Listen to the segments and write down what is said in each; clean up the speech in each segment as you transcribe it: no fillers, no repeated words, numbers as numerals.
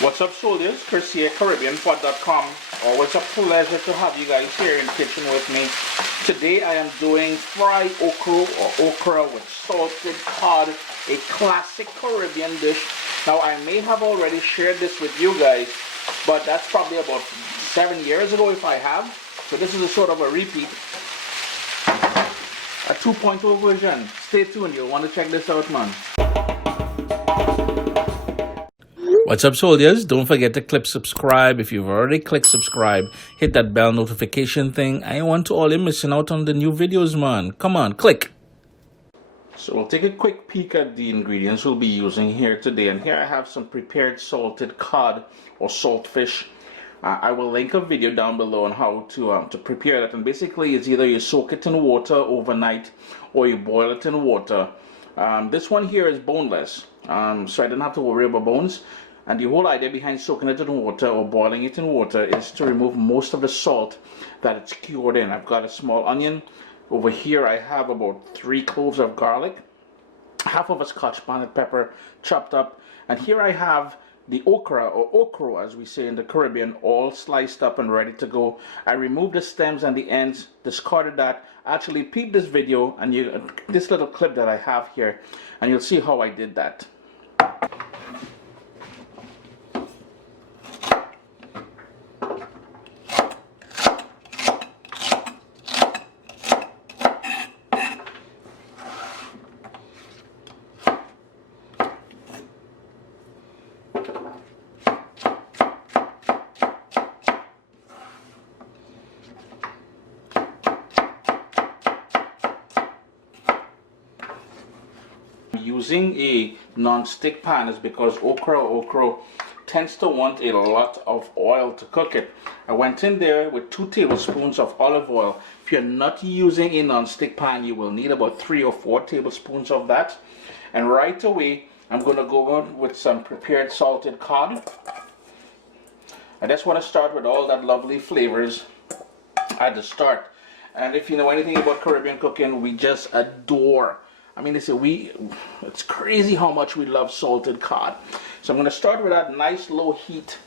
What's up, soldiers? Chris here, CaribbeanPot.com. Always a pleasure to have you guys here in the kitchen with me. Today I am doing fried okra or okra with salted cod, a classic Caribbean dish. Now I may have already shared this with you guys, but that's probably about 7 years ago if I have. So this is a sort of a repeat. A 2.0 version. Stay tuned, you'll want to check this out, man. What's up, soldiers? Don't forget to click subscribe. If you've already clicked subscribe, hit that bell notification thing. I want to all you missing out on the new videos, man. Come on, click. So we'll take a quick peek at the ingredients we'll be using here today. And here I have some prepared salted cod or saltfish. I will link a video down below on how to prepare that. And basically it's either you soak it in water overnight or you boil it in water. This one here is boneless, so I didn't have to worry about bones. And the whole idea behind soaking it in water or boiling it in water is to remove most of the salt that it's cured in. I've got a small onion. Over here I have about 3 cloves of garlic, half of a scotch bonnet pepper chopped up, and here I have the okra or ochro as we say in the Caribbean, all sliced up and ready to go. I removed the stems and the ends, discarded that. Actually peep this video and this little clip that I have here, and you'll see how I did that. Using a non-stick pan is because okra tends to want a lot of oil to cook it. I went in there with 2 tablespoons of olive oil. If you're not using a non-stick pan, you will need about 3 or 4 tablespoons of that. And right away, I'm going to go on with some prepared salted cod. I just want to start with all that lovely flavors at the start. And if you know anything about Caribbean cooking, we just adore. I mean, it's crazy how much we love salted cod. So I'm going to start with that nice low heat.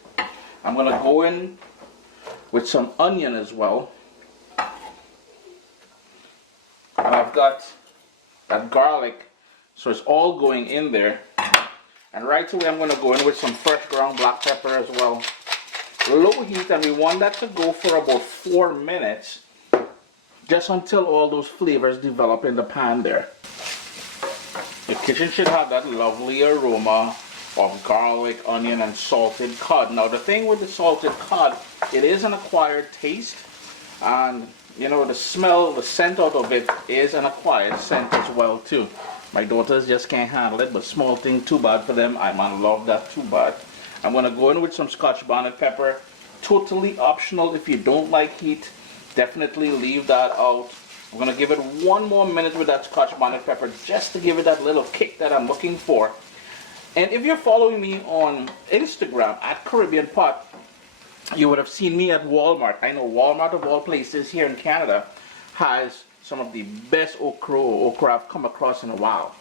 I'm going to go in with some onion as well. And I've got that garlic, so it's all going in there. And right away I'm going to go in with some fresh ground black pepper as well. Low heat, and we want that to go for about 4 minutes, just until all those flavors develop in the pan there. Your kitchen should have that lovely aroma of garlic, onion, and salted cod. Now the thing with the salted cod, it is an acquired taste, and you know, the smell, the scent out of it is an acquired scent as well too. My daughters just can't handle it, but small thing too bad for them. I man love that too bad. I'm going to go in with some scotch bonnet pepper. Totally optional. If you don't like heat, definitely leave that out. I'm going to give it 1 more minute with that scotch bonnet pepper just to give it that little kick that I'm looking for. And if you're following me on Instagram at Caribbean Pot, you would have seen me at Walmart. I know Walmart of all places here in Canada has some of the best okra I've come across in a while.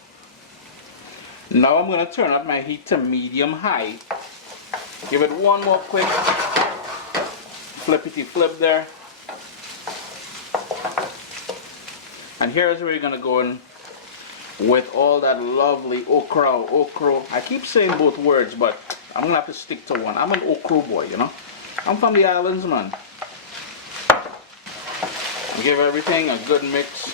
Now I'm going to turn up my heat to medium high. Give it 1 more quick flippity flip there. And here's where you're going to go in with all that lovely okra. I keep saying both words, but I'm going to have to stick to one. I'm an okra boy, you know. I'm from the islands, man. Give everything a good mix.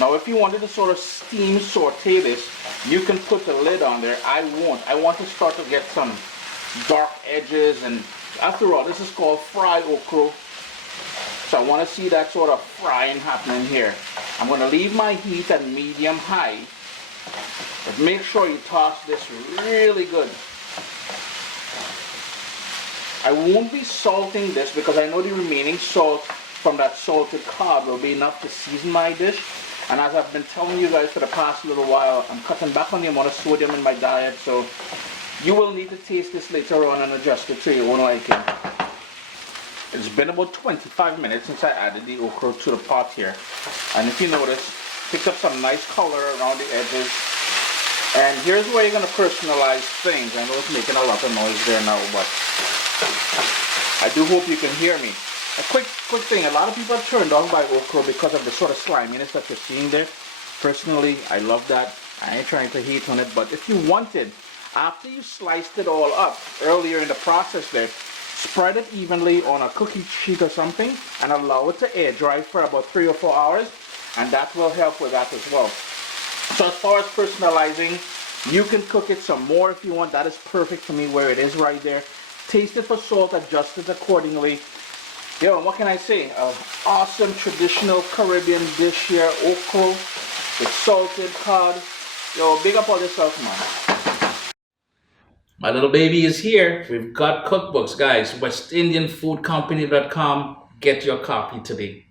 Now if you wanted to sort of steam saute this, you can put the lid on there. I won't. I want to start to get some dark edges, and after all, this is called fried okra. So I want to see that sort of frying happening here. I'm going to leave my heat at medium high, but make sure you toss this really good. I won't be salting this because I know the remaining salt from that salted cod will be enough to season my dish. And as I've been telling you guys for the past little while, I'm cutting back on the amount of sodium in my diet, so you will need to taste this later on and adjust it to your own liking. It's been about 25 minutes since I added the okra to the pot here. And if you notice, picked up some nice color around the edges. And here's where you're gonna personalize things. I know it's making a lot of noise there now, but I do hope you can hear me. A quick thing, a lot of people are turned off by okra because of the sort of sliminess that you're seeing there. Personally, I love that. I ain't trying to hate on it, but if you wanted, after you sliced it all up earlier in the process there, spread it evenly on a cookie sheet or something and allow it to air dry for about 3 or 4 hours, and that will help with that as well. So as far as personalizing, you can cook it some more if you want. That is perfect for me where it is right there. Taste it for salt, adjust it accordingly. Yo, what can I say? An awesome traditional Caribbean dish here, Ochro with salted cod. Yo, big up on yourself, man. My little baby is here. We've got cookbooks, guys. WestIndianFoodCompany.com. Get your copy today.